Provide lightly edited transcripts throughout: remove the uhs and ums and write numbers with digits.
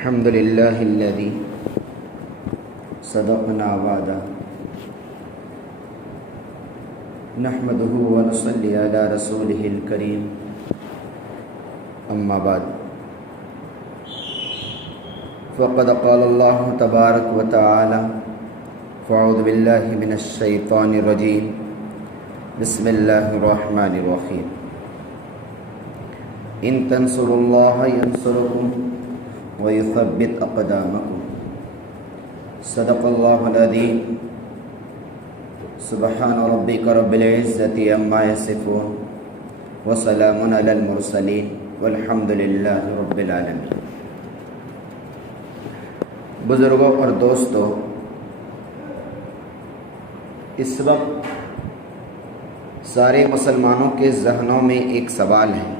الحمد لله الذي صدقنا وعده نحمده ونصلي على رسوله الكريم أما بعد فقد قال الله تبارك وتعالى فأعوذ بالله من الشيطان الرجيم بسم الله الرحمن الرحيم إن تنصروا الله ينصركم ويثبت أقدامكم صدق الله العظيم سبحان ربك رب العزة عما يصفون وسلام على المرسلين والحمد لله رب العالمين۔ بزرگوں اور دوستوں، اس وقت سارے مسلمانوں کے ذہنوں میں ایک سوال ہے،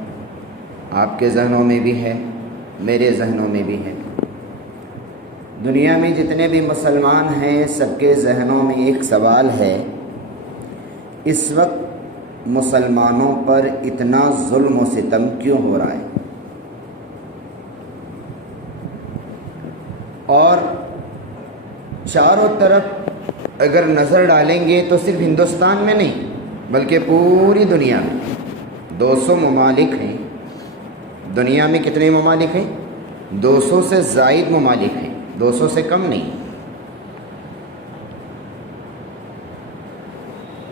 آپ کے ذہنوں میں بھی ہے، میرے ذہنوں میں بھی ہے۔ دنیا میں جتنے بھی مسلمان ہیں سب کے ذہنوں میں ایک سوال ہے، اس وقت مسلمانوں پر اتنا ظلم و ستم کیوں ہو رہا ہے؟ اور چاروں طرف اگر نظر ڈالیں گے تو صرف ہندوستان میں نہیں بلکہ پوری دنیا میں 200 ممالک ہیں۔ دنیا میں کتنے ممالک ہیں؟ 200 سے زائد ممالک ہیں، 200 سے کم نہیں۔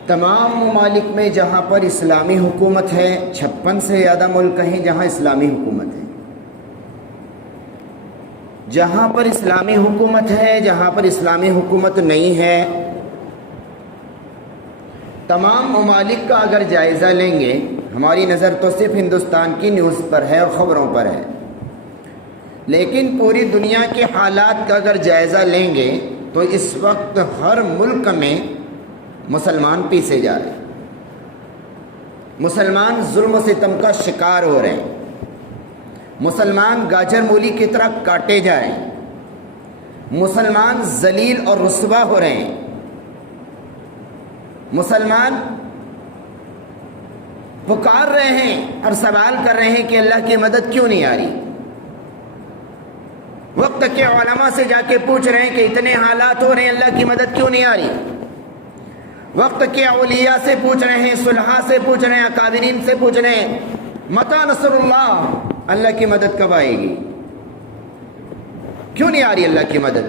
تمام ممالک میں جہاں پر اسلامی حکومت ہے، 56 سے زیادہ ملک ہیں جہاں اسلامی حکومت ہے۔ جہاں پر اسلامی حکومت ہے، جہاں پر اسلامی حکومت نہیں ہے، تمام ممالک کا اگر جائزہ لیں گے، ہماری نظر تو صرف ہندوستان کی نیوز پر ہے اور خبروں پر ہے، لیکن پوری دنیا کے حالات کا اگر جائزہ لیں گے تو اس وقت ہر ملک میں مسلمان پیسے جا رہے ہیں، مسلمان ظلم و ستم کا شکار ہو رہے ہیں، مسلمان گاجر مولی کی طرح کاٹے جا رہے ہیں، مسلمان ذلیل اور رسوا ہو رہے ہیں، مسلمان پکار رہے ہیں اور سوال کر رہے ہیں کہ اللہ کی مدد کیوں نہیں آ رہی۔ وقت کے علماء سے جا کے پوچھ رہے ہیں کہ اتنے حالات ہو رہے ہیں، اللہ کی مدد کیوں نہیں آ رہی۔ وقت کے اولیاء سے پوچھ رہے ہیں، صلحاء سے پوچھ رہے ہیں، اکابرین سے پوچھ رہے ہیں، متی نصر اللہ، اللہ کی مدد کب آئے گی؟ کیوں نہیں آ رہی اللہ کی مدد؟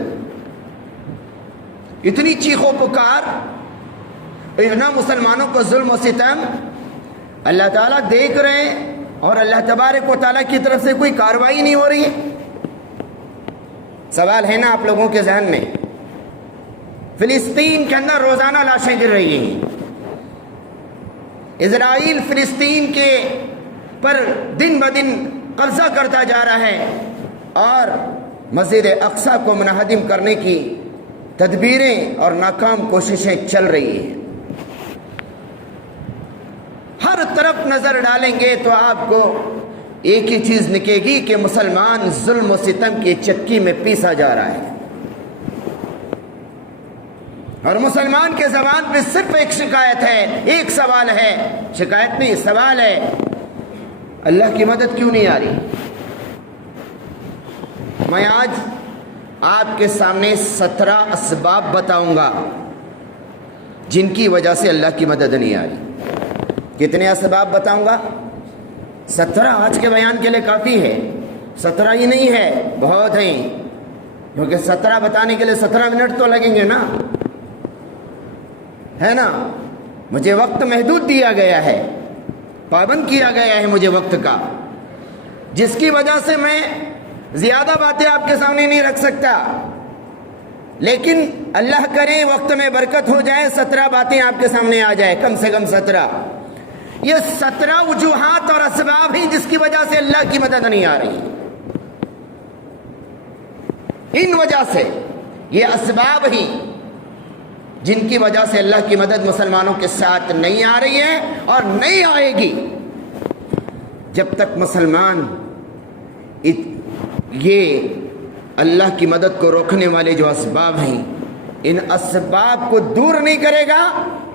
اتنی چیخ و پکار، اتنا مسلمانوں کو ظلم و ستم اللہ تعالیٰ دیکھ رہے ہیں اور اللہ تبارک و تعالیٰ کی طرف سے کوئی کارروائی نہیں ہو رہی ہے۔ سوال ہے نا آپ لوگوں کے ذہن میں؟ فلسطین کے اندر روزانہ لاشیں گر رہی ہیں، اسرائیل فلسطین کے پر دن بدن قبضہ کرتا جا رہا ہے اور مسجد اقصی کو منہدم کرنے کی تدبیریں اور ناکام کوششیں چل رہی ہیں۔ ہر طرف نظر ڈالیں گے تو آپ کو ایک ہی چیز نکلے گی کہ مسلمان ظلم و ستم کی چکی میں پیسا جا رہا ہے، اور مسلمان کے زبان پہ صرف ایک شکایت ہے، ایک سوال ہے، شکایت نہیں سوال ہے، اللہ کی مدد کیوں نہیں آ رہی؟ میں آج آپ کے سامنے 17 اسباب بتاؤں گا جن کی وجہ سے اللہ کی مدد نہیں آ رہی۔ کتنے اسباب بتاؤں گا؟ 17 آج کے بیان کے لیے کافی ہے، 17 ہی نہیں ہے، بہت ہیں، کیونکہ 17 بتانے کے لیے 17 منٹ تو لگیں گے نا، ہے نا؟ مجھے وقت محدود دیا گیا ہے، پابند کیا گیا ہے مجھے وقت کا، جس کی وجہ سے میں زیادہ باتیں آپ کے سامنے نہیں رکھ سکتا، لیکن اللہ کرے وقت میں برکت ہو جائے، 17 باتیں آپ کے سامنے آ جائے، کم سے کم 17۔ یہ 17 وجوہات اور اسباب ہیں جس کی وجہ سے اللہ کی مدد نہیں آ رہی۔ ان وجہ سے یہ اسباب ہیں جن کی وجہ سے اللہ کی مدد مسلمانوں کے ساتھ نہیں آ رہی ہے اور نہیں آئے گی جب تک مسلمان یہ اللہ کی مدد کو روکنے والے جو اسباب ہیں ان اسباب کو دور نہیں کرے گا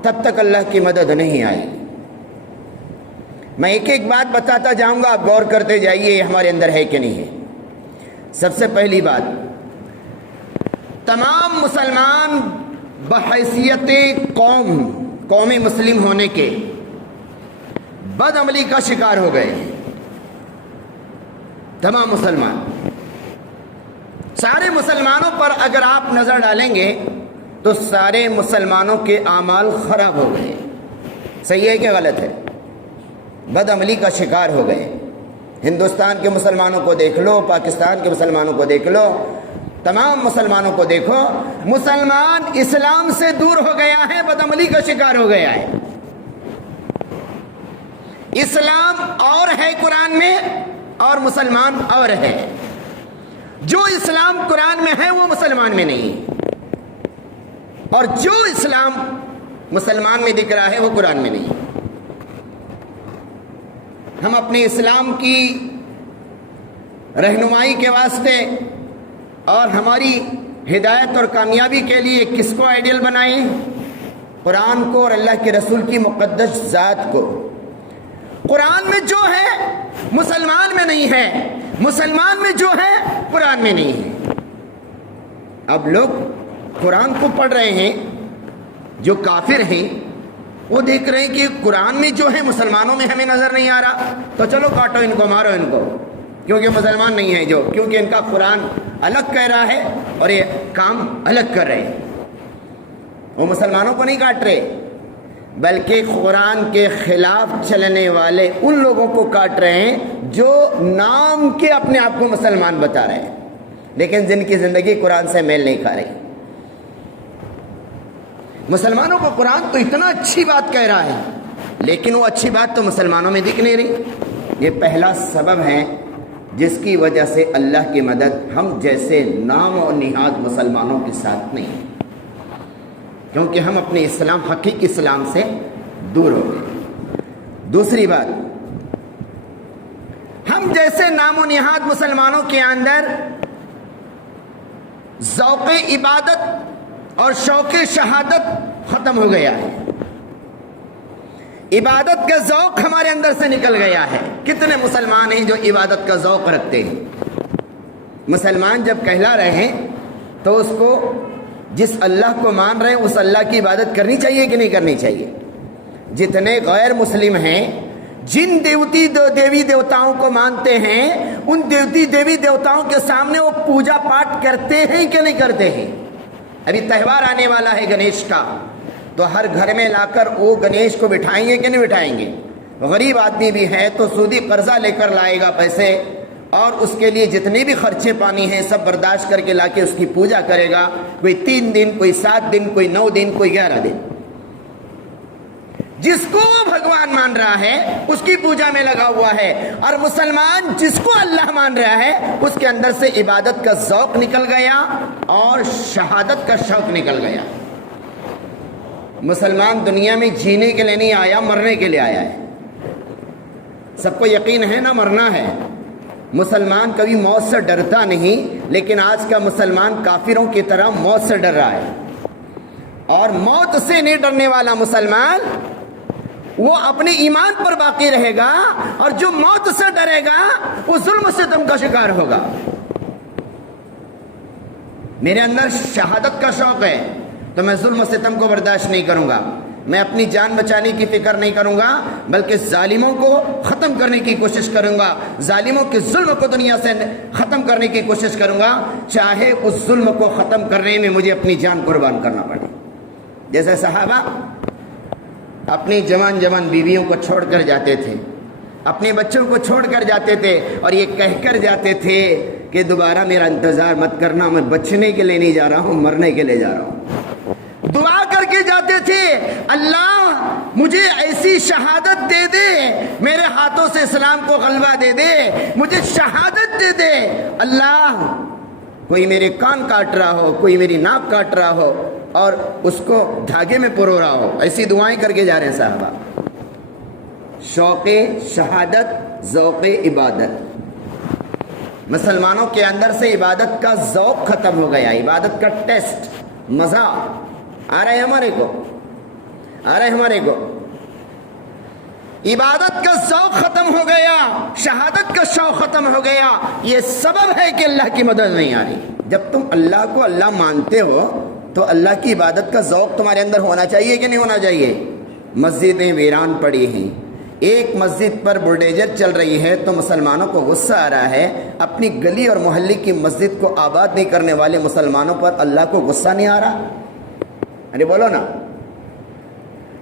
تب تک اللہ کی مدد نہیں آئے گی۔ میں ایک ایک بات بتاتا جاؤں گا، آپ غور کرتے جائیے یہ ہمارے اندر ہے کہ نہیں ہے۔ سب سے پہلی بات، تمام مسلمان بحیثیت قوم مسلم ہونے کے بد عملی کا شکار ہو گئے ہیں۔ تمام مسلمان، سارے مسلمانوں پر اگر آپ نظر ڈالیں گے تو سارے مسلمانوں کے اعمال خراب ہو گئے۔ صحیح ہے کہ غلط ہے؟ بد عملی کا شکار ہو گئے۔ ہندوستان کے مسلمانوں کو دیکھ لو، پاکستان کے مسلمانوں کو دیکھ لو، تمام مسلمانوں کو دیکھو، مسلمان اسلام سے دور ہو گیا ہے، بد عملی کا شکار ہو گیا ہے۔ اسلام اور ہے قرآن میں اور مسلمان اور ہے۔ جو اسلام قرآن میں ہے وہ مسلمان میں نہیں، اور جو اسلام مسلمان میں دکھ رہا ہے وہ قرآن میں نہیں۔ ہم اپنے اسلام کی رہنمائی کے واسطے اور ہماری ہدایت اور کامیابی کے لیے کس کو آئیڈیل بنائیں؟ قرآن کو اور اللہ کے رسول کی مقدس ذات کو۔ قرآن میں جو ہے مسلمان میں نہیں ہے، مسلمان میں جو ہے قرآن میں نہیں ہے۔ اب لوگ قرآن کو پڑھ رہے ہیں، جو کافر ہیں وہ دیکھ رہے ہیں کہ قرآن میں جو ہے مسلمانوں میں ہمیں نظر نہیں آ رہا، تو چلو کاٹو ان کو، مارو ان کو، کیونکہ مسلمان نہیں ہے جو، کیونکہ ان کا قرآن الگ کہہ رہا ہے اور یہ کام الگ کر رہے ہیں۔ وہ مسلمانوں کو نہیں کاٹ رہے، بلکہ قرآن کے خلاف چلنے والے ان لوگوں کو کاٹ رہے ہیں جو نام کے اپنے آپ کو مسلمان بتا رہے ہیں، لیکن جن کی زندگی قرآن سے میل نہیں کھا رہی۔ مسلمانوں کو قرآن تو اتنا اچھی بات کہہ رہا ہے، لیکن وہ اچھی بات تو مسلمانوں میں دکھ نہیں رہی۔ یہ پہلا سبب ہے جس کی وجہ سے اللہ کی مدد ہم جیسے نام و نہاد مسلمانوں کے ساتھ نہیں ہے، کیونکہ ہم اپنے اسلام، حقیقی اسلام سے دور ہو گئے۔ دوسری بات، ہم جیسے نام و نہاد مسلمانوں کے اندر ذوق عبادت اور شوق شہادت ختم ہو گیا ہے۔ عبادت کا ذوق ہمارے اندر سے نکل گیا ہے۔ کتنے مسلمان ہیں جو عبادت کا ذوق رکھتے ہیں؟ مسلمان جب کہلا رہے ہیں تو اس کو، جس اللہ کو مان رہے ہیں اس اللہ کی عبادت کرنی چاہیے کہ نہیں کرنی چاہیے؟ جتنے غیر مسلم ہیں، جن دیوی دیوتاؤں کو مانتے ہیں، ان دیوی دیوتاؤں کے سامنے وہ پوجا پاٹ کرتے ہیں کہ نہیں کرتے ہیں؟ ابھی تہوار آنے والا ہے گنیش کا، تو ہر گھر میں لا کر وہ گنیش کو بٹھائیں گے کہ نہیں بٹھائیں گے؟ غریب آدمی بھی ہے تو سودی قرضہ لے کر لائے گا پیسے، اور اس کے لیے جتنے بھی خرچے پانی ہیں سب برداشت کر کے لا کے اس کی پوجا کرے گا، کوئی 3 دن، کوئی 7 دن، کوئی 9 دن، کوئی 11 دن۔ جس کو بھگوان مان رہا ہے اس کی پوجا میں لگا ہوا ہے، اور مسلمان جس کو اللہ مان رہا ہے اس کے اندر سے عبادت کا ذوق نکل گیا اور شہادت کا شوق نکل گیا۔ مسلمان دنیا میں جینے کے لیے نہیں آیا، مرنے کے لیے آیا ہے۔ سب کو یقین ہے نا مرنا ہے۔ مسلمان کبھی موت سے ڈرتا نہیں، لیکن آج کا مسلمان کافروں کی طرح موت سے ڈر رہا ہے، اور موت سے نہیں ڈرنے والا مسلمان وہ اپنے ایمان پر باقی رہے گا، اور جو موت سے ڈرے گا وہ ظلم و ستم کا شکار ہوگا۔ میرے اندر شہادت کا شوق ہے تو میں ظلم و ستم کو برداشت نہیں کروں گا، میں اپنی جان بچانے کی فکر نہیں کروں گا، بلکہ ظالموں کو ختم کرنے کی کوشش کروں گا، ظالموں کے ظلم کو دنیا سے ختم کرنے کی کوشش کروں گا، چاہے اس ظلم کو ختم کرنے میں مجھے اپنی جان قربان کرنا پڑے۔ جیسے صحابہ اپنی جوان بیویوں کو چھوڑ کر جاتے تھے، اپنے بچوں کو چھوڑ کر جاتے تھے، اور یہ کہہ کر جاتے تھے کہ دوبارہ میرا انتظار مت کرنا، میں بچنے کے لیے نہیں جا رہا ہوں، مرنے کے لیے جا رہا ہوں۔ دعا کر کے جاتے تھے، اللہ مجھے ایسی شہادت دے دے، میرے ہاتھوں سے اسلام کو غلبہ دے دے، مجھے شہادت دے دے اللہ، کوئی میرے کان کاٹ رہا ہو، کوئی میری ناک کاٹ رہا ہو اور اس کو دھاگے میں پرو رہا ہو، ایسی دعائیں کر کے جا رہے ہیں صحابہ۔ شوق شہادت، ذوق عبادت، مسلمانوں کے اندر سے عبادت کا ذوق ختم ہو گیا، عبادت کا ٹیسٹ، مزہ آ رہا ہے ہمارے کو، عبادت کا ذوق ختم ہو گیا، شہادت کا شوق ختم ختم ہو گیا، یہ سبب ہے کہ اللہ کی مدد نہیں آ رہی۔ جب تم اللہ کو اللہ مانتے ہو تو اللہ کی عبادت کا ذوق تمہارے اندر ہونا چاہیے کہ نہیں ہونا چاہیے؟ مسجدیں ویران پڑی ہیں، ایک مسجد پر بلڈیزر چل رہی ہے تو مسلمانوں کو غصہ آ رہا ہے، اپنی گلی اور محلے کی مسجد کو آباد نہیں کرنے والے مسلمانوں پر اللہ کو غصہ نہیں آ رہا؟ ارے بولو نا،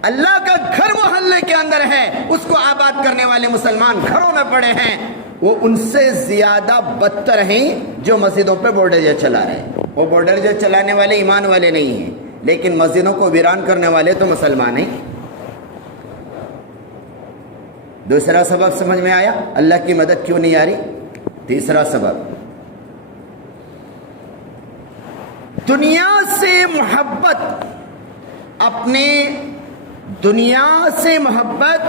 اللہ کا گھر محلے کے اندر ہے، اس کو آباد کرنے والے مسلمان گھروں میں پڑے ہیں، وہ ان سے زیادہ بدتر ہیں جو مسجدوں پہ بلڈیزر چلا رہے ہیں۔ وہ بلڈیزر چلانے والے ایمان والے نہیں ہیں، لیکن مسجدوں کو ویران کرنے والے تو مسلمان ہیں۔ دوسرا سبب سمجھ میں آیا اللہ کی مدد کیوں نہیں آ رہی؟ تیسرا سبب، دنیا سے محبت، اپنے دنیا سے محبت،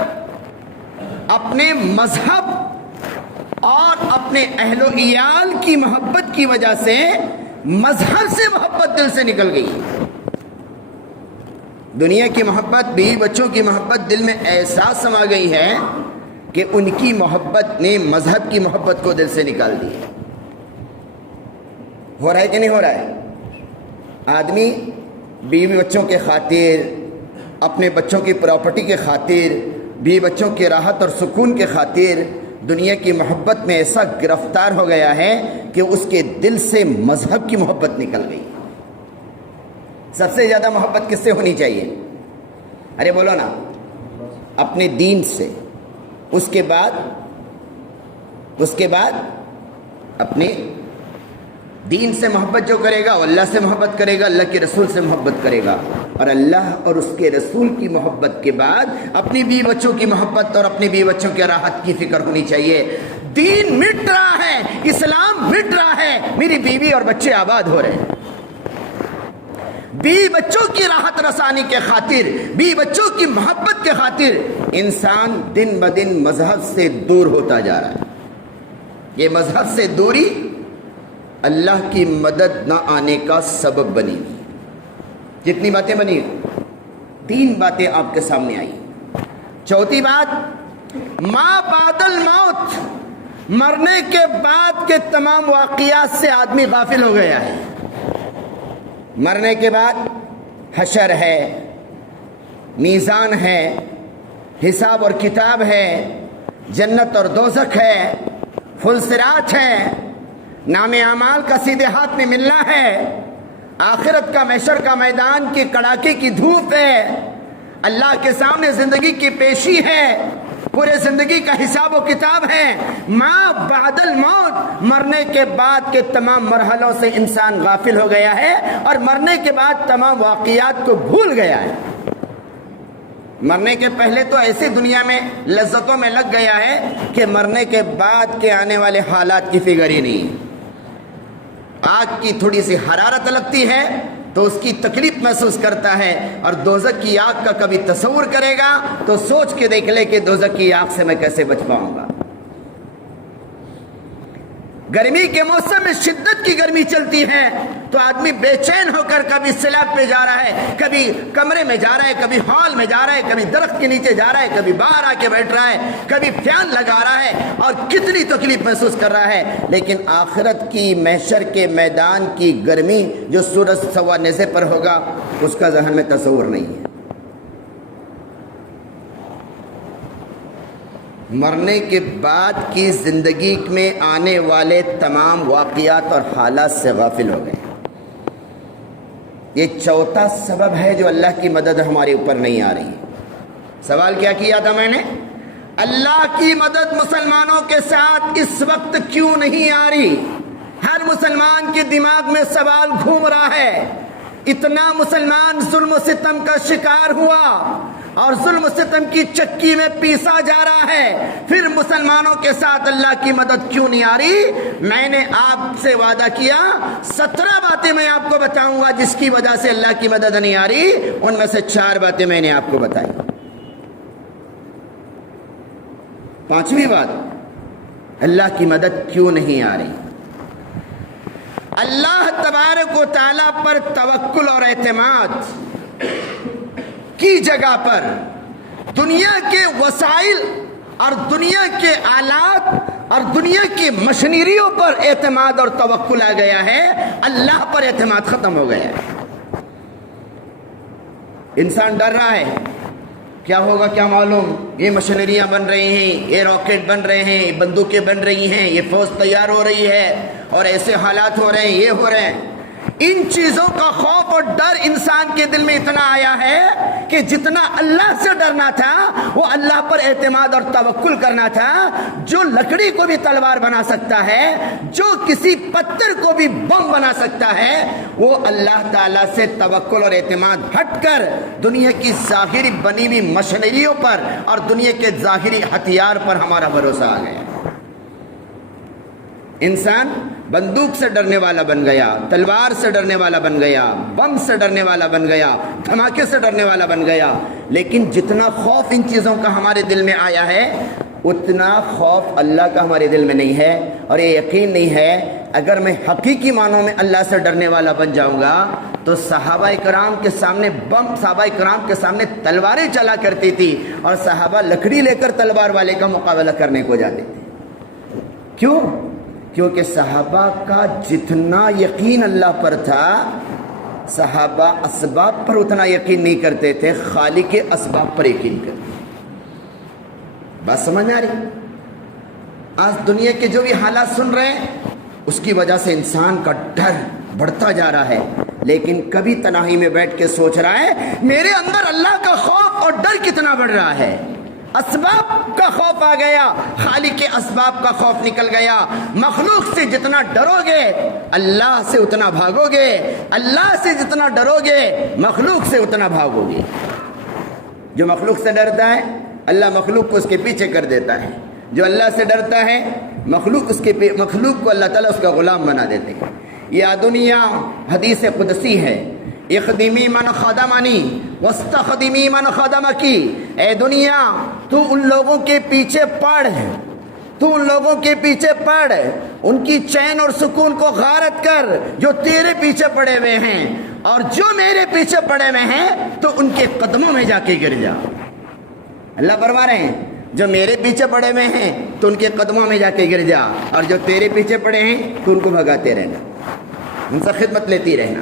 اپنے مذہب اور اپنے اہل و عیال کی محبت کی وجہ سے مذہب سے محبت دل سے نکل گئی۔ دنیا کی محبت، بیوی بچوں کی محبت دل میں احساس سما گئی ہے کہ ان کی محبت نے مذہب کی محبت کو دل سے نکال دی۔ ہو رہا ہے کہ نہیں ہو رہا ہے؟ آدمی بیوی بچوں کے خاطر، اپنے بچوں کی پراپرٹی کے خاطر، بیوی بچوں کی راحت اور سکون کے خاطر دنیا کی محبت میں ایسا گرفتار ہو گیا ہے کہ اس کے دل سے مذہب کی محبت نکل گئی۔ سب سے زیادہ محبت کس سے ہونی چاہیے؟ ارے بولو نا، اپنے دین سے، اس کے بعد اپنے دین سے محبت جو کرے گا وہ اللہ سے محبت کرے گا، اللہ کے رسول سے محبت کرے گا، اور اللہ اور اس کے رسول کی محبت کے بعد اپنی بیوی بچوں کی محبت اور اپنی بیوی بچوں کی راحت کی فکر ہونی چاہیے۔ دین مٹ رہا ہے، اسلام مٹ رہا ہے، میری بیوی اور بچے آباد ہو رہے ہیں۔ بیوی بچوں کی راحت رسانی کے خاطر، بیوی بچوں کی محبت کے خاطر انسان دن بدن مذہب سے دور ہوتا جا رہا ہے۔ یہ مذہب سے دوری اللہ کی مدد نہ آنے کا سبب بنی۔ جتنی باتیں بنی، 3 باتیں آپ کے سامنے آئی۔ چوتھی بات، ما بعد الموت، مرنے کے بعد کے تمام واقعات سے آدمی غافل ہو گیا ہے۔ مرنے کے بعد حشر ہے، میزان ہے، حساب اور کتاب ہے، جنت اور دوزخ ہے، فلسرات ہے، نام اعمال کا سیدھے ہاتھ میں ملنا ہے، آخرت کا محشر کا میدان کی کڑاکے کی دھوپ ہے، اللہ کے سامنے زندگی کی پیشی ہے، پورے زندگی کا حساب و کتاب ہے۔ ما بعد الموت، مرنے کے بعد کے تمام مرحلوں سے انسان غافل ہو گیا ہے اور مرنے کے بعد تمام واقعات کو بھول گیا ہے۔ مرنے کے پہلے تو ایسی دنیا میں لذتوں میں لگ گیا ہے کہ مرنے کے بعد کے آنے والے حالات کی فکر ہی نہیں۔ آگ کی تھوڑی سی حرارت لگتی ہے تو اس کی تکلیف محسوس کرتا ہے، اور دوزخ کی آگ کا کبھی تصور کرے گا تو سوچ کے دیکھ لے کہ دوزخ کی آگ سے میں کیسے بچ پاؤں گا۔ گرمی کے موسم میں شدت کی گرمی چلتی ہے تو آدمی بے چین ہو کر کبھی سلیب پہ جا رہا ہے، کبھی کمرے میں جا رہا ہے، کبھی ہال میں جا رہا ہے، کبھی درخت کے نیچے جا رہا ہے، کبھی باہر آ کے بیٹھ رہا ہے، کبھی فین لگا رہا ہے، اور کتنی تکلیف محسوس کر رہا ہے۔ لیکن آخرت کی محشر کے میدان کی گرمی جو سورج سوا نیزے پر ہوگا اس کا ذہن میں تصور نہیں ہے۔ مرنے کے بعد کی زندگی میں آنے والے تمام واقعات اور حالات سے غافل ہو گئے۔ یہ چوتھا سبب ہے جو اللہ کی مدد ہمارے اوپر نہیں آ رہی۔ سوال کیا کیا تھا میں نے؟ اللہ کی مدد مسلمانوں کے ساتھ اس وقت کیوں نہیں آ رہی؟ ہر مسلمان کے دماغ میں سوال گھوم رہا ہے۔ اتنا مسلمان ظلم و ستم کا شکار ہوا اور ظلم و ستم کی چکی میں پیسا جا رہا ہے، پھر مسلمانوں کے ساتھ اللہ کی مدد کیوں نہیں آ رہی؟ میں نے آپ سے وعدہ کیا 17 باتیں میں آپ کو بتاؤں گا جس کی وجہ سے اللہ کی مدد نہیں آ رہی، ان میں سے 4 باتیں میں نے آپ کو بتائی۔ 5ویں بات، اللہ کی مدد کیوں نہیں آ رہی؟ اللہ تبارک و تعالیٰ پر توکل اور اعتماد کی جگہ پر دنیا کے وسائل اور دنیا کے آلات اور دنیا کی مشینریوں پر اعتماد اور توکل آ گیا ہے، اللہ پر اعتماد ختم ہو گیا ہے۔ انسان ڈر رہا ہے، کیا ہوگا کیا معلوم، یہ مشینریاں بن رہی ہیں، یہ راکٹ بن رہے ہیں، یہ بندوقیں بن رہی ہیں، یہ فوج تیار ہو رہی ہے، اور ایسے حالات ہو رہے ہیں، یہ ہو رہے ہیں۔ ان چیزوں کا خوف اور ڈر انسان کے دل میں اتنا آیا ہے کہ جتنا اللہ سے ڈرنا تھا وہ اللہ پر اعتماد اور توکل کرنا تھا۔ جو لکڑی کو بھی تلوار بنا سکتا ہے، جو کسی پتھر کو بھی بم بنا سکتا ہے، وہ اللہ تعالیٰ سے توکل اور اعتماد ہٹ کر دنیا کی ظاہری بنی ہوئی مشینریوں پر اور دنیا کے ظاہری ہتھیار پر ہمارا بھروسہ آ گیا۔ انسان بندوق سے ڈرنے والا بن گیا، تلوار سے ڈرنے والا بن گیا، بم سے ڈرنے والا بن گیا، دھماکے سے ڈرنے والا بن گیا۔ لیکن جتنا خوف ان چیزوں کا ہمارے دل میں آیا ہے، اتنا خوف اللہ کا ہمارے دل میں نہیں ہے، اور یہ یقین نہیں ہے اگر میں حقیقی معنوں میں اللہ سے ڈرنے والا بن جاؤں گا تو صحابہ کرام کے سامنے صحابہ کرام کے سامنے تلواریں چلا کرتی تھی، اور صحابہ لکڑی لے کر تلوار والے کا مقابلہ کرنے کو جاتے تھے۔ کیوں؟ کیونکہ صحابہ کا جتنا یقین اللہ پر تھا، صحابہ اسباب پر اتنا یقین نہیں کرتے تھے، خالق اسباب پر یقین کرتے۔ بات سمجھ آ رہی؟ آج دنیا کے جو بھی حالات سن رہے ہیں اس کی وجہ سے انسان کا ڈر بڑھتا جا رہا ہے، لیکن کبھی تنہائی میں بیٹھ کے سوچ رہا ہے میرے اندر اللہ کا خوف اور ڈر کتنا بڑھ رہا ہے۔ اسباب کا خوف آ گیا، خالق کے اسباب کا خوف نکل گیا۔ مخلوق سے جتنا ڈرو گے اللہ سے اتنا بھاگو گے، اللہ سے جتنا ڈرو گے مخلوق سے اتنا بھاگو گے۔ جو مخلوق سے ڈرتا ہے اللہ مخلوق کو اس کے پیچھے کر دیتا ہے، جو اللہ سے ڈرتا ہے مخلوق کو اللہ تعالیٰ اس کا غلام بنا دیتے ہیں۔ یہ دنیا حدیث قدسی ہے، اخدمی من خدمنی واستخدمی من خدمکی، اے دنیا تو ان لوگوں کے پیچھے پڑ، تو ان لوگوں کے پیچھے پڑ، ان کی چین اور سکون کو غارت کر جو تیرے پیچھے پڑے ہوئے ہیں، اور جو میرے پیچھے پڑے ہوئے ہیں تو ان کے قدموں میں جا کے گر جا۔ اللہ فرما رہے ہیں جو میرے پیچھے پڑے ہوئے ہیں تو ان کے قدموں میں جا کے گر جا، اور جو تیرے پیچھے پڑے ہیں تو ان کو بھگاتے رہنا، ان سے خدمت لیتی رہنا۔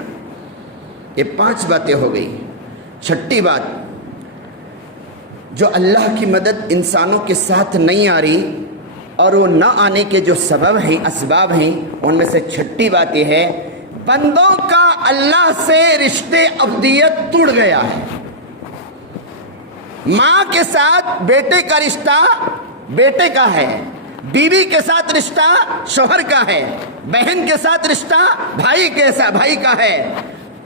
یہ 5 باتیں ہو گئی۔ چھٹی بات، جو اللہ کی مدد انسانوں کے ساتھ نہیں آ رہی اور وہ نہ آنے کے جو سبب ہیں، اسباب ہیں، ان میں سے چھٹی بات یہ ہے بندوں کا اللہ سے رشتے ابدیت ٹوٹ گیا ہے۔ ماں کے ساتھ بیٹے کا رشتہ بیٹے کا ہے، بیوی کے ساتھ رشتہ شوہر کا ہے، بہن کے ساتھ رشتہ بھائی کا ہے،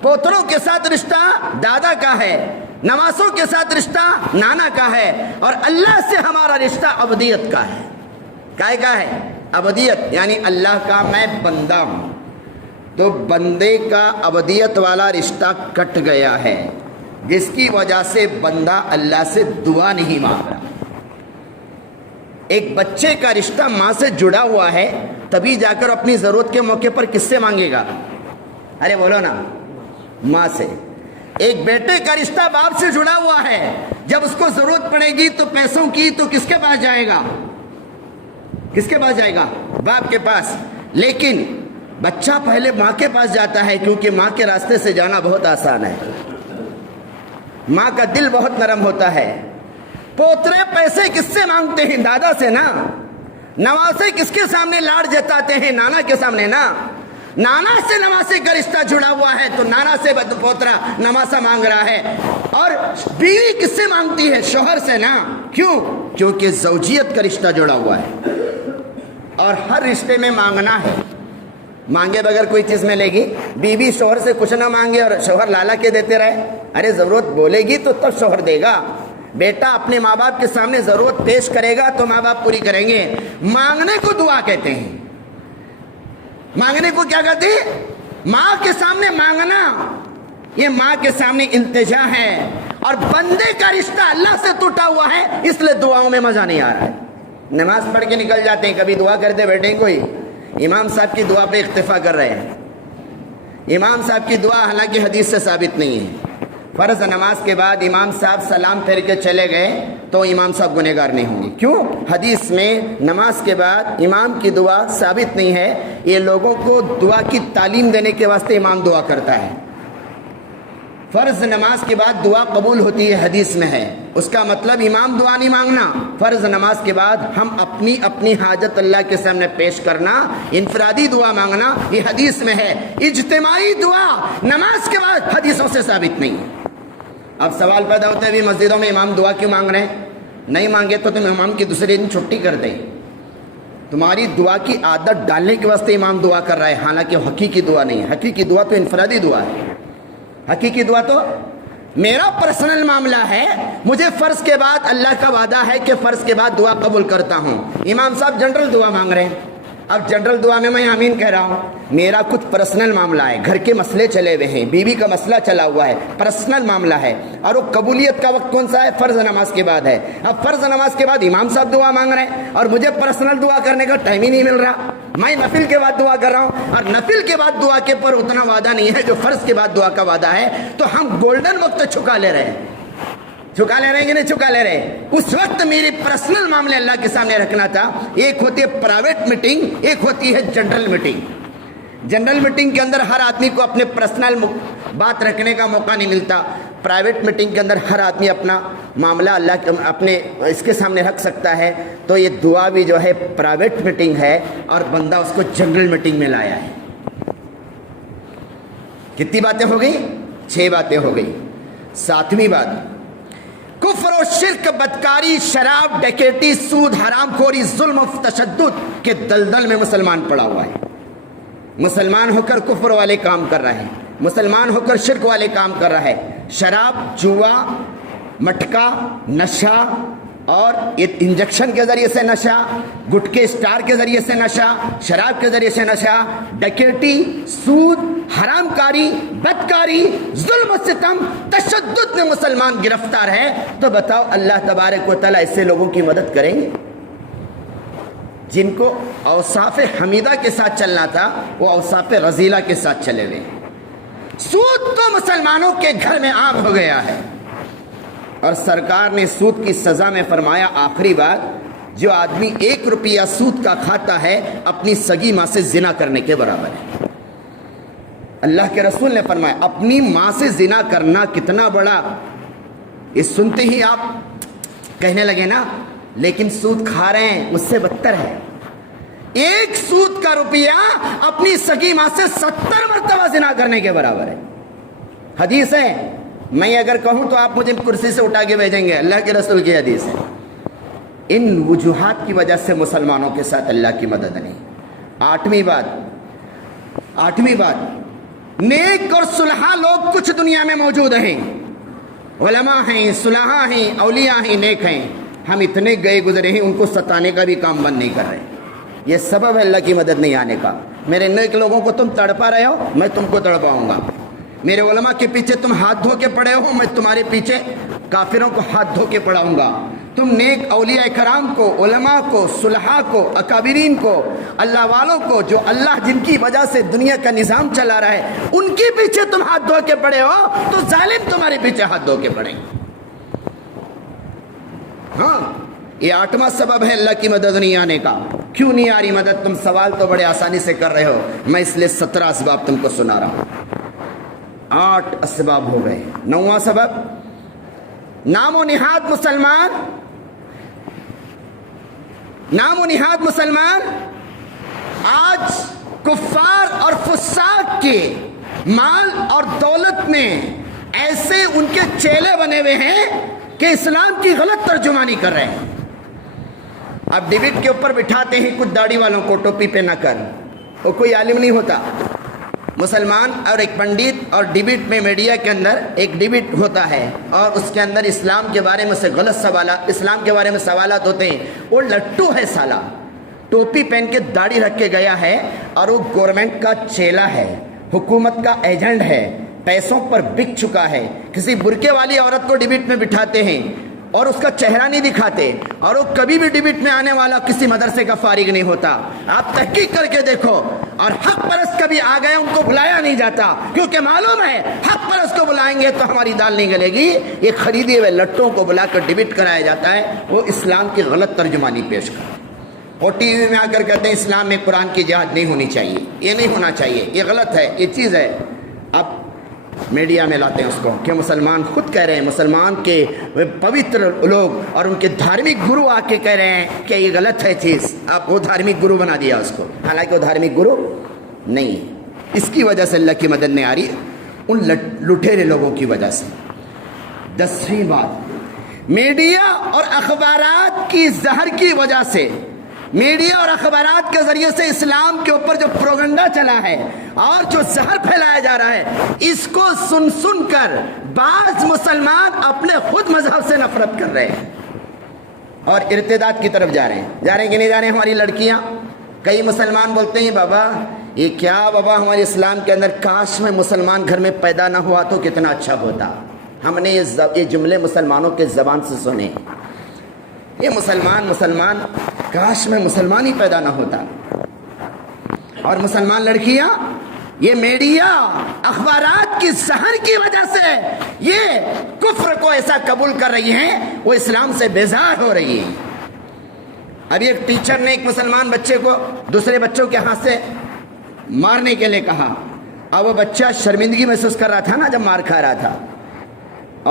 پوتروں کے ساتھ رشتہ دادا کا ہے، نواسوں کے ساتھ رشتہ نانا کا ہے، اور اللہ سے ہمارا رشتہ ابدیت کا ہے۔ کائے کا ہے؟ ابدیت، یعنی اللہ کا میں بندہ ہوں، تو بندے کا ابدیت والا رشتہ کٹ گیا ہے، جس کی وجہ سے بندہ اللہ سے دعا نہیں مانگ رہا۔ ایک بچے کا رشتہ ماں سے جڑا ہوا ہے، تبھی جا کر اپنی ضرورت کے موقع پر کس سے مانگے گا؟ ارے بولو نا، ماں سے۔ ایک بیٹے کا رشتہ باپ سے جڑا ہوا ہے، جب اس کو ضرورت پڑے گی تو پیسوں کی تو کس کے پاس جائے گا؟ کس کے پاس جائے گا؟ باپ کے پاس۔ لیکن بچہ پہلے ماں کے پاس جاتا ہے، کیونکہ ماں کے راستے سے جانا بہت آسان ہے، ماں کا دل بہت نرم ہوتا ہے۔ پوترے پیسے کس سے مانگتے ہیں؟ دادا سے نا۔ نواسے کس کے سامنے لاڑ جتاتے ہیں؟ نانا کے سامنے نا۔ نانا سے نواسے کا رشتہ جڑا ہوا ہے تو نانا سے پوترا نواسا مانگ رہا ہے۔ اور بیوی کس سے مانگتی ہے؟ شوہر سے نا۔ کیوں؟ کیونکہ زوجیت کا رشتہ جڑا ہوا ہے، اور ہر رشتے میں مانگنا ہے، مانگے بغیر کوئی چیز ملے گی؟ بیوی شوہر سے کچھ نہ مانگے اور شوہر لالا کے دیتے رہے؟ ارے ضرورت بولے گی تو تب شوہر دے گا۔ بیٹا اپنے ماں باپ کے سامنے ضرورت پیش کرے گا تو ماں باپ پوری کریں گے۔ مانگنے کو دعا کہتے ہیں۔ مانگنے کو کیا کہتے ہیں؟ ماں کے سامنے مانگنا، یہ ماں کے سامنے التجا ہے۔ اور بندے کا رشتہ اللہ سے ٹوٹا ہوا ہے، اس لیے دعاؤں میں مزہ نہیں آ رہا ہے۔ نماز پڑھ کے نکل جاتے ہیں، کبھی دعا کرتے بیٹھے کوئی امام صاحب کی دعا پہ اکتفا کر رہے ہیں۔ امام صاحب کی دعا حالانکہ حدیث سے ثابت نہیں ہے، فرض نماز کے بعد امام صاحب سلام پھیر کے چلے گئے تو امام صاحب گنہگار نہیں ہوں گے. کیوں؟ حدیث میں نماز کے بعد امام کی دعا ثابت نہیں ہے. یہ لوگوں کو دعا کی تعلیم دینے کے واسطے امام دعا کرتا ہے. فرض نماز کے بعد دعا قبول ہوتی ہے حدیث میں ہے. اس کا مطلب امام دعا نہیں مانگنا. فرض نماز کے بعد ہم اپنی حاجت اللہ کے سامنے پیش کرنا، انفرادی دعا مانگنا، یہ حدیث میں ہے. اجتماعی دعا نماز کے بعد حدیثوں سے ثابت نہیں ہے. اب سوال پیدا ہوتا ہے بھی مسجدوں میں امام دعا کیوں مانگ رہے ہیں؟ نہیں مانگے تو تم امام کی دوسرے دن چھٹی کر دیں. تمہاری دعا کی عادت ڈالنے کے واسطے امام دعا کر رہا ہے، حالانکہ حقیقی دعا نہیں ہے. حقیقی دعا تو انفرادی دعا ہے. حقیقی دعا تو میرا پرسنل معاملہ ہے. مجھے فرض کے بعد اللہ کا وعدہ ہے کہ فرض کے بعد دعا قبول کرتا ہوں. امام صاحب جنرل دعا مانگ رہے ہیں. اب جنرل دعا میں آمین کہہ رہا ہوں. میرا کچھ پرسنل معاملہ ہے، گھر کے مسئلے چلے ہوئے ہیں، بیوی کا مسئلہ چلا ہوا ہے، پرسنل معاملہ ہے. اور وہ قبولیت کا وقت کون سا ہے؟ فرض نماز کے بعد ہے. اب فرض نماز کے بعد امام صاحب دعا مانگ رہے ہیں اور مجھے پرسنل دعا کرنے کا ٹائم ہی نہیں مل رہا. میں نفل کے بعد دعا کر رہا ہوں اور نفل کے بعد دعا کے پر اتنا وعدہ نہیں ہے جو فرض کے بعد دعا کا وعدہ ہے. تو ہم گولڈن وقت چھکا لے رہے ہیں. چھکا لے رہے ہیں کہ نہیں چھکا لے رہے؟ اس وقت میری پرسنل معاملے اللہ کے سامنے رکھنا تھا. ایک ہوتی ہے پرائیویٹ میٹنگ، ایک ہوتی ہے جنرل میٹنگ. جنرل میٹنگ کے اندر ہر آدمی کو اپنے پرسنل بات رکھنے کا موقع نہیں ملتا. پرائیویٹ میٹنگ کے اندر ہر آدمی اپنا معاملہ اللہ کے اپنے اس کے سامنے رکھ سکتا ہے. تو یہ دعا بھی جو ہے پرائیویٹ میٹنگ ہے اور بندہ اس کو جنرل میٹنگ میں لایا ہے. کتنی باتیں ہو گئی؟ 6 باتیں ہو گئی. 7ویں بات، کفر و شرک، بدکاری، شراب، ڈکیتی، سود، حرام خوری، ظلم و تشدد کے دلدل میں مسلمان پڑا ہوا ہے. مسلمان ہو کر کفر والے کام کر رہا ہے، مسلمان ہو کر شرک والے کام کر رہا ہے. شراب، جوا، مٹکا، نشہ اور انجیکشن کے ذریعے سے نشہ، گٹکے اسٹار کے ذریعے سے نشہ، شراب کے ذریعے سے نشہ، ڈکیتی، سود، حرام کاری، بدکاری، ظلم و ستم، تشدد میں مسلمان گرفتار ہے. تو بتاؤ اللہ تبارک و تعالیٰ ایسے لوگوں کی مدد کریں گے؟ جن کو اوصاف حمیدہ کے ساتھ چلنا تھا وہ اوصاف رذیلہ کے ساتھ چلے ہوئے. سود تو مسلمانوں کے گھر میں عام ہو گیا ہے اور سرکار نے سود کی سزا میں فرمایا آخری بات، جو آدمی 1 روپیہ سود کا کھاتا ہے اپنی سگی ماں سے زنا کرنے کے برابر ہے. اللہ کے رسول نے فرمایا اپنی ماں سے زنا کرنا کتنا بڑا. یہ سنتے ہی آپ کہنے لگے نا لیکن سود کھا رہے ہیں، اس سے بدتر ہے. 1 سود کا روپیہ اپنی سگی ماں سے 70 مرتبہ زنا کرنے کے برابر ہے. حدیث ہے، میں اگر کہوں تو آپ مجھے کرسی سے اٹھا کے بھیجیں گے. اللہ کے رسول کی حدیث ہے. ان وجوہات کی وجہ سے مسلمانوں کے ساتھ اللہ کی مدد نہیں. 8ویں بات، نیک اور صلحاء لوگ کچھ دنیا میں موجود ہیں. علماء ہیں، صلحاء ہیں، اولیاء ہیں، نیک ہیں. ہم اتنے گئے گزرے ہیں ان کو ستانے کا بھی کام بند نہیں کر رہے. یہ سبب ہے اللہ کی مدد نہیں آنے کا. میرے نیک لوگوں کو تم تڑپا رہے ہو، میں تم کو تڑپاؤں گا. میرے علماء کے پیچھے تم ہاتھ دھو کے پڑے ہو، میں تمہارے پیچھے کافروں کو ہاتھ دھو کے پڑاؤں گا. تم نیک اولیاء کرام کو، علماء کو، صلحاء کو، اکابرین کو، اللہ والوں کو، جو اللہ جن کی وجہ سے دنیا کا نظام چلا رہا ہے، ان کے پیچھے تم ہاتھ دھو کے پڑے ہو تو ظالم تمہارے پیچھے ہاتھ دھو کے پڑیں. ہاں، یہ 8واں سبب ہے اللہ کی مدد نہیں آنے کا. کیوں نہیں آ رہی مدد؟ تم سوال تو بڑے آسانی سے کر رہے ہو، میں اس لیے 17 اسباب تم کو سنا رہا ہوں. 8 اسباب ہو گئے. 9واں سبب، نام و نہاد مسلمان آج کفار اور فساق کے مال اور دولت میں ایسے ان کے چیلے بنے ہوئے ہیں کہ اسلام کی غلط ترجمانی کر رہے ہیں. اب ڈیبٹ کے اوپر بٹھاتے ہیں کچھ داڑھی والوں کو ٹوپی پہنا کر، وہ کوئی عالم نہیں ہوتا. مسلمان اور ایک پنڈت اور ڈیبٹ میں میڈیا کے اندر ایک ڈیبٹ ہوتا ہے اور اس کے اندر اسلام کے بارے میں سے غلط سوالات، اسلام کے بارے میں سوالات ہوتے ہیں. وہ لٹو ہے سالا، ٹوپی پہن کے داڑھی رکھ کے گیا ہے اور وہ گورنمنٹ کا چیلا ہے، حکومت کا ایجنٹ ہے، پیسوں پر بک چکا ہے. کسی برقعے والی عورت کو ڈیبٹ میں بٹھاتے ہیں اور اس کا چہرہ نہیں دکھاتے اور وہ کبھی بھی ڈیبٹ میں آنے والا کسی مدرسے کا فارغ نہیں ہوتا. آپ تحقیق کر کے دیکھو اور حق پرست کبھی آ گئے ان کو بلایا نہیں جاتا، کیونکہ معلوم ہے حق پرست کو بلائیں گے تو ہماری دال نہیں گلے گی۔ یہ خریدے ہوئے لٹوں کو بلا کر ڈیبٹ کرایا جاتا ہے، وہ اسلام کی غلط ترجمانی پیش کر، اور ٹی وی میں آ کر کہتے ہیں اسلام میں قرآن کی جہاد نہیں ہونی چاہیے، یہ نہیں ہونا چاہیے، یہ غلط ہے، یہ چیز ہے۔ اب میڈیا میں لاتے ہیں اس کو کہ مسلمان خود کہہ رہے ہیں، مسلمان کے پوتر لوگ اور ان کے دھارمک گرو آ کے کہہ رہے ہیں کہ یہ غلط ہے چیز، آپ وہ دھارمک گرو بنا دیا اس کو، حالانکہ وہ دھارمک گرو نہیں ہے۔ اس کی وجہ سے اللہ کی مدد نہیں آ رہی، ان لٹیرے لوگوں کی وجہ سے۔ 10ویں بات، میڈیا اور اخبارات کی زہر کی وجہ سے، میڈیا اور اخبارات کے ذریعے سے اسلام کے اوپر جو پروگنڈا چلا ہے اور جو زہر پھیلایا جا رہا ہے، اس کو سن سن کر بعض مسلمان اپنے خود مذہب سے نفرت کر رہے ہیں اور ارتداد کی طرف جا رہے ہیں کہ نہیں جا رہے ہیں۔ ہماری لڑکیاں، کئی مسلمان بولتے ہیں بابا یہ کیا بابا، ہمارے اسلام کے اندر کاش میں مسلمان گھر میں پیدا نہ ہوا تو کتنا اچھا ہوتا۔ ہم نے یہ جملے مسلمانوں کے زبان سے سنے، یہ مسلمان کاش میں مسلمان ہی پیدا نہ ہوتا۔ اور مسلمان لڑکیاں یہ میڈیا اخبارات کی زہر کی وجہ سے یہ کفر کو ایسا قبول کر رہی ہیں، وہ اسلام سے بیزار ہو رہی ہیں۔ ابھی ایک ٹیچر نے ایک مسلمان بچے کو دوسرے بچوں کے ہاتھ سے مارنے کے لیے کہا، اور وہ بچہ شرمندگی محسوس کر رہا تھا نا جب مار کھا رہا تھا،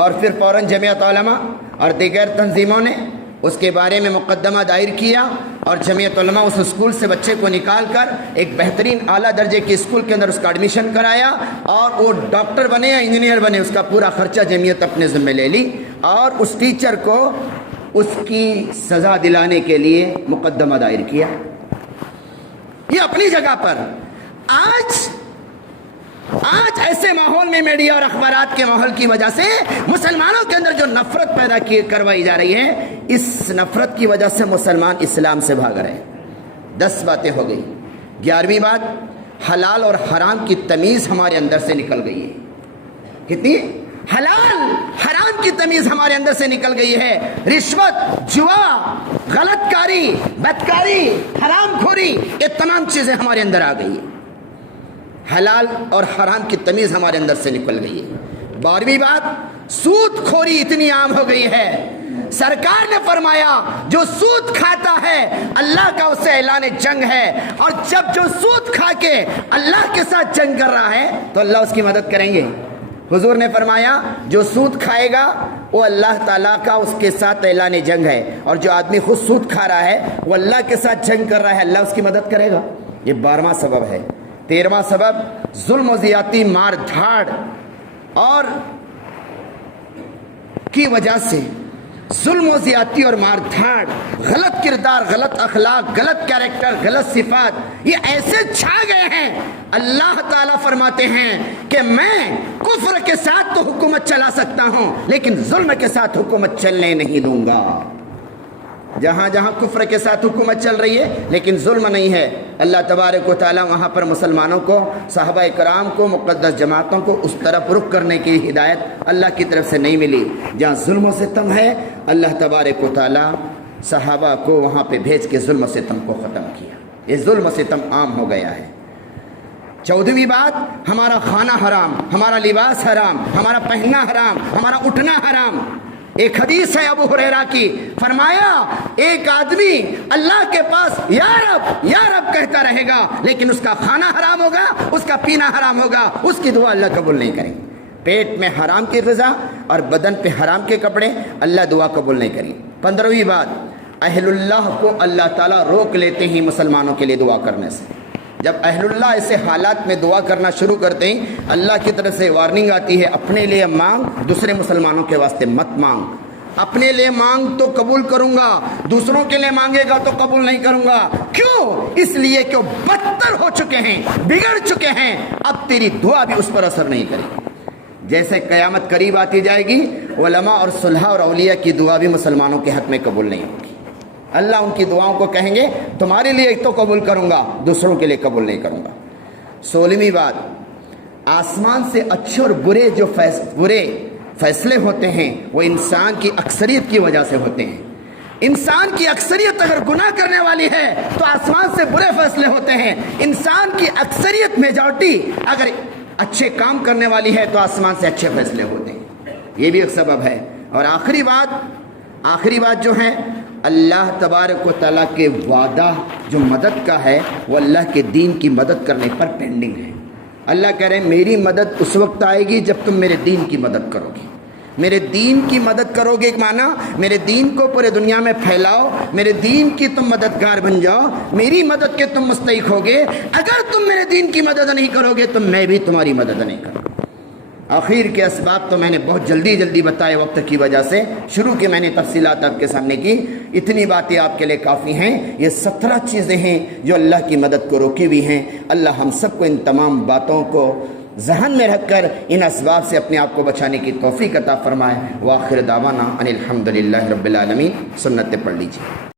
اور پھر فوراً جمعیت علماء اور دیگر تنظیموں نے اس کے بارے میں مقدمہ دائر کیا، اور جمعیت علماء اس اسکول سے بچے کو نکال کر ایک بہترین اعلیٰ درجے کے اسکول کے اندر اس کا ایڈمیشن کرایا، اور وہ ڈاکٹر بنے یا انجینئر بنے اس کا پورا خرچہ جمعیت اپنے ذمہ لے لی، اور اس ٹیچر کو اس کی سزا دلانے کے لیے مقدمہ دائر کیا۔ یہ اپنی جگہ پر آج ایسے ماحول میں میڈیا اور اخبارات کے ماحول کی وجہ سے مسلمانوں کے اندر جو نفرت پیدا کروائی جا رہی ہے، اس نفرت کی وجہ سے مسلمان اسلام سے بھاگ رہے ہیں۔ 10 باتیں ہو گئی۔ 11ویں بات، حلال اور حرام کی تمیز ہمارے اندر سے نکل گئی ہے۔ کتنی؟ حلال حرام کی تمیز ہمارے اندر سے نکل گئی ہے۔ رشوت، جوا، غلط کاری، بدکاری، حرام خوری، یہ تمام چیزیں ہمارے اندر آ گئی ہیں۔ حلال اور حرام کی تمیز ہمارے اندر سے نکل گئی ہے۔ 12ویں بات، سود خوری اتنی عام ہو گئی ہے، سرکار نے فرمایا جو سود کھاتا ہے اللہ کا اس سے اعلان جنگ ہے، اور جب جو سود کھا کے اللہ کے ساتھ جنگ کر رہا ہے تو اللہ اس کی مدد کریں گے۔ حضور نے فرمایا جو سود کھائے گا وہ اللہ تعالیٰ کا اس کے ساتھ اعلان جنگ ہے، اور جو آدمی خود سود کھا رہا ہے وہ اللہ کے ساتھ جنگ کر رہا ہے، اللہ اس کی مدد کرے گا۔ یہ 12واں سبب ہے۔ 13واں سبب، ظلم و زیادتی، مار دھاڑ اور کی وجہ سے، ظلم و زیادتی اور مار دھاڑ، غلط کردار، غلط اخلاق، غلط کیریکٹر، غلط صفات، یہ ایسے چھا گئے ہیں۔ اللہ تعالیٰ فرماتے ہیں کہ میں کفر کے ساتھ تو حکومت چلا سکتا ہوں لیکن ظلم کے ساتھ حکومت چلنے نہیں دوں گا۔ جہاں جہاں کفر کے ساتھ حکومت چل رہی ہے لیکن ظلم نہیں ہے، اللہ تبارک و تعالیٰ وہاں پر مسلمانوں کو، صحابہ کرام کو، مقدس جماعتوں کو اس طرف رخ کرنے کی ہدایت اللہ کی طرف سے نہیں ملی۔ جہاں ظلم و ستم ہے اللہ تبارک و تعالیٰ صحابہ کو وہاں پہ بھیج کے ظلم و ستم کو ختم کیا۔ یہ ظلم و ستم عام ہو گیا ہے۔ 14ویں بات، ہمارا کھانا حرام، ہمارا لباس حرام، ہمارا پہننا حرام، ہمارا اٹھنا حرام۔ ایک حدیث ہے ابو ہریرہ کی، فرمایا ایک آدمی اللہ کے پاس یا رب کہتا رہے گا لیکن اس کا کھانا حرام ہوگا، اس کا پینا حرام ہوگا، اس کی دعا اللہ قبول نہیں کریں گے۔ پیٹ میں حرام کی غذا اور بدن پہ حرام کے کپڑے، اللہ دعا قبول نہیں کریں۔ 15ویں بات، اہل اللہ کو اللہ تعالیٰ روک لیتے ہیں مسلمانوں کے لیے دعا کرنے سے۔ جب اہل اللہ ایسے حالات میں دعا کرنا شروع کرتے ہیں، اللہ کی طرف سے وارننگ آتی ہے، اپنے لیے مانگ، دوسرے مسلمانوں کے واسطے مت مانگ۔ اپنے لیے مانگ تو قبول کروں گا، دوسروں کے لیے مانگے گا تو قبول نہیں کروں گا۔ کیوں؟ اس لیے کہ وہ بدتر ہو چکے ہیں، بگڑ چکے ہیں، اب تیری دعا بھی اس پر اثر نہیں کرے گی۔ جیسے قیامت قریب آتی جائے گی، علماء اور صلحاء اور اولیاء کی دعا بھی مسلمانوں کے حق میں قبول نہیں ہوگی۔ اللہ ان کی دعاؤں کو کہیں گے تمہارے لیے تو قبول کروں گا، دوسروں کے لیے قبول نہیں کروں گا۔ 16ویں بات، آسمان سے اچھے اور برے برے فیصلے ہوتے ہیں وہ انسان کی اکثریت کی وجہ سے ہوتے ہیں۔ انسان کی اکثریت اگر گناہ کرنے والی ہے تو آسمان سے برے فیصلے ہوتے ہیں، انسان کی اکثریت میجورٹی اگر اچھے کام کرنے والی ہے تو آسمان سے اچھے فیصلے ہوتے ہیں، یہ بھی ایک سبب ہے۔ اور آخری بات جو ہے، اللہ تبارک و تعالیٰ کے وعدہ جو مدد کا ہے وہ اللہ کے دین کی مدد کرنے پر پینڈنگ ہے۔ اللہ کہہ رہے ہیں میری مدد اس وقت آئے گی جب تم میرے دین کی مدد کرو گے۔ میرے دین کی مدد کرو گے مانا میرے دین کو پورے دنیا میں پھیلاؤ، میرے دین کی تم مددگار بن جاؤ، میری مدد کے تم مستحق ہوگے۔ اگر تم میرے دین کی مدد نہیں کرو گے تو میں بھی تمہاری مدد نہیں کروں گا۔ آخر کے اسباب تو میں نے بہت جلدی بتائے وقت کی وجہ سے، شروع کے میں نے تفصیلات آپ کے سامنے کی، اتنی باتیں آپ کے لیے کافی ہیں۔ یہ 17 چیزیں ہیں جو اللہ کی مدد کو روکی ہوئی ہیں۔ اللہ ہم سب کو ان تمام باتوں کو ذہن میں رکھ کر ان اسباب سے اپنے آپ کو بچانے کی توفیق عطا فرمائے۔ وآخر دعوانا ان الحمدللہ رب العالمین۔ سنتیں پڑھ لیجیے۔